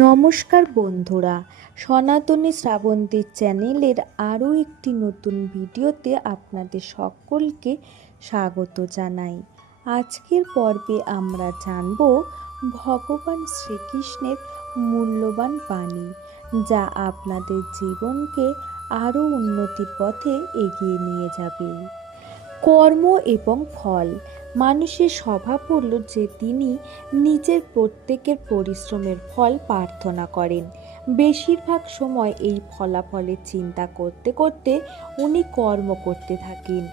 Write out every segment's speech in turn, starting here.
নমস্কার বন্ধুরা, সনাতনী শ্রাবন্তী চ্যানেলের আরও একটি নতুন ভিডিওতে আপনাদের সকলকে স্বাগত জানাই। আজকের পর্বে আমরা জানব ভগবান শ্রীকৃষ্ণের মূল্যবান বাণী, যা আপনাদের জীবনকে আরও উন্নতির পথে এগিয়ে নিয়ে যাবে। কর্ম এবং ফল মানুষের স্বভাব হল যে তিনি নিজের প্রত্যেকের পরিশ্রমের ফল প্রার্থনা করেন। বেশিরভাগ সময় এই ফলাফলের চিন্তা করতে করতে উনি কর্ম করতে থাকেন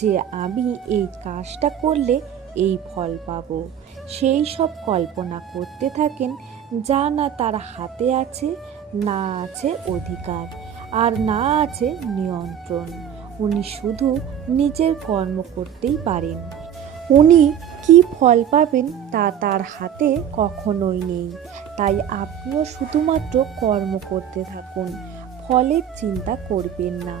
যে আমি এই কাজটা করলে এই ফল পাব। সেই সব কল্পনা করতে থাকেন যা না তার হাতে আছে, না আছে অধিকার, আর না আছে নিয়ন্ত্রণ। উনি শুধু নিজের কর্ম করতেই পারেন। উনি কি ফল পাবেন তা তার হাতে কখনোই নেই। তাই আপনিও শুধুমাত্র কর্ম করতে থাকুন, ফলের চিন্তা করবেন না।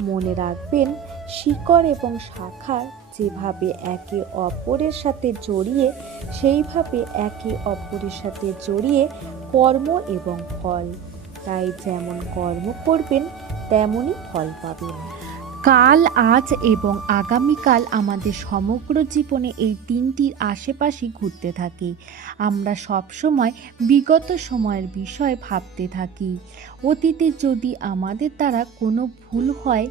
মনে রাখবেন, শিকড় এবং শাখা যেভাবে একে অপরের সাথে জড়িয়ে, সেইভাবে একে অপরের সাথে জড়িয়ে কর্ম এবং ফল। তাই যেমন কর্ম করবেন, তেমনই ফল পাবেন। কাল, আজ এবং আগামীকাল আমাদের সমগ্র জীবনে এই তিনটির আশেপাশে ঘুরতে থাকে। আমরা সবসময় বিগত সময়ের বিষয়ে ভাবতে থাকি। অতীতে যদি আমাদের দ্বারা কোনো ভুল হয়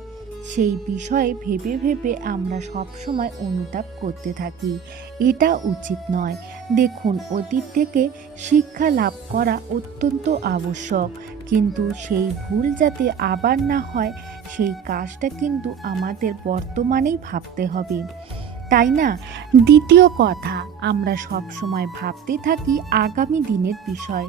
সেই বিষয়ে ভেবে ভেবে আমরা সবসময় অনুতাপ করতে থাকি। এটা উচিত নয়। দেখুন, অতীত থেকে শিক্ষা লাভ করা অত্যন্ত আবশ্যক। কিন্তু সেই ভুল যাতে আবার না হয়, সেই কাজটা কিন্তু আমাদের বর্তমানেই ভাবতে হবে। তাই না? দ্বিতীয় কথা, আমরা সব সময় ভাবতে থাকি আগামী দিনের বিষয়,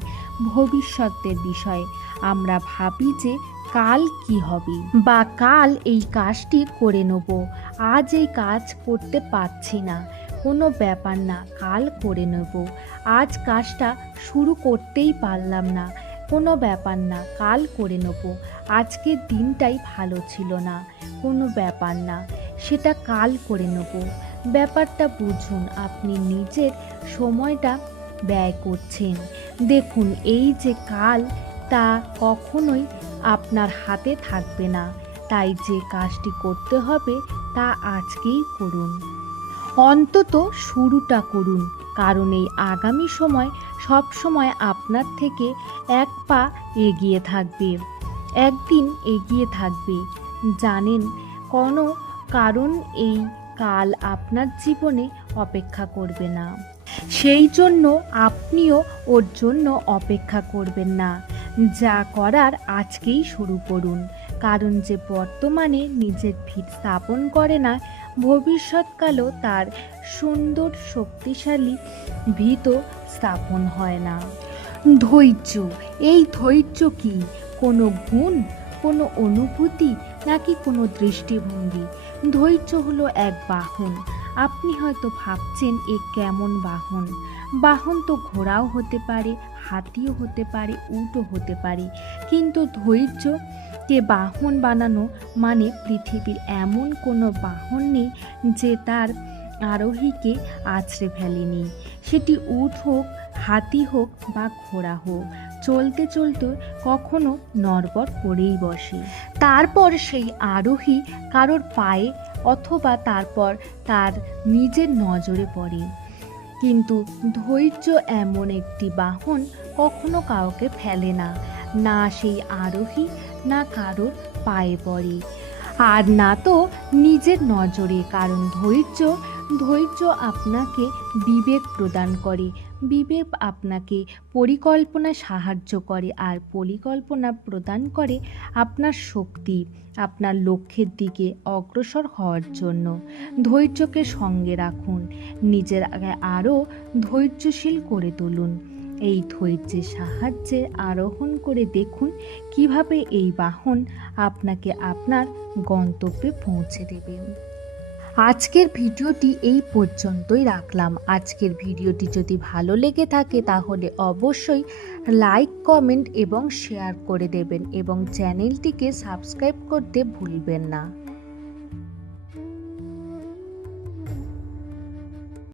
ভবিষ্যতের বিষয়ে। আমরা ভাবি যে কাল কি হবে? বা কাল এই কাজটি করে নেব। আজ এই কাজ করতে পারছি না। কোনো ব্যাপার না, কাল করে নেব। আজ কাজটা শুরু করতেই পারলাম না। কোনো ব্যাপার না, কাল করে নেব। আজকের দিনটাই ভালো ছিল না। কোনো ব্যাপার না, সেটা কাল করে নেব। ব্যাপারটা বুঝুন, আপনি নিজের সময়টা ব্যয় করছেন। দেখুন, এই যে কাল তা কখনোই আপনার হাতে থাকবে না। তাই যে কাজটি করতে হবে তা আজকেই করুন। অন্তত শুরুটা করুন, কারণ এই আগামী সময় সব সময় আপনার থেকে এক পা এগিয়ে থাকবে। একদিন এগিয়ে থাকবে। জানেন, কোনো কারণ এই কাল আপনার জীবনে অপেক্ষা করবে না। সেই জন্য আপনিও ওর জন্য অপেক্ষা করবেন না। যা করার আজকেই শুরু করুন। কারণ যে বর্তমানে নিজের ভিত স্থাপন করে না, ভবিষ্যৎকালও তার সুন্দর শক্তিশালী ভিত স্থাপন হয় না। ধৈর্য, এই ধৈর্য কি? কোনো গুণ, কোনো অনুভূতি, নাকি কোনো দৃষ্টিভঙ্গি? ধৈর্য হলো এক বাহন। আপনি হয়তো ভাবছেন এ কেমন বাহন। বাহন তো ঘোড়াও হতে পারে, হাতিও হতে পারে, উটও হতে পারে। কিন্তু ধৈর্যকে বাহন বানানো মানে পৃথিবীর এমন কোনো বাহন নেই যে তার আরোহীকে আছড়ে ফেলেনি। সেটি উট হোক, হাতি হোক বা ঘোড়া হোক, চলতে চলতে কখনো নড়বড় করেই বসে। তারপর সেই আরোহী কারোর পায়ে অথবা তারপর তার নিজের নজরে পড়ে। কিন্তু ধৈর্য এমন একটি বাহন কখনো কাউকে ফেলে না না সেই আরোহী, না কারোর পায়ে পড়ে। আর না তো নিজের নজরে, কারণ ধৈর্য ধৈর্য আপনাকে বিবেক প্রদান করে বিবেক আপনাকে পরিকল্পনা সাহায্য করে আর পরিকল্পনা প্রদান করে আপনার শক্তি আপনার লক্ষ্যের দিকে অগ্রসর হওয়ার জন্য। ধৈর্যকে সঙ্গে রাখুন, নিজের আরও ধৈর্যশীল করে তুলুন। এই ধৈর্যের সাহায্যে আরোহণ করে দেখুন কীভাবে এই বাহন আপনাকে আপনার গন্তব্যে পৌঁছে দেবে। আজকের ভিডিওটি এই পর্যন্তই রাখলাম। আজকের ভিডিওটি যদি ভালো লেগে থাকে তাহলে অবশ্যই লাইক, কমেন্ট এবং শেয়ার করে দেবেন এবং চ্যানেলটিকে সাবস্ক্রাইব করতে ভুলবেন না।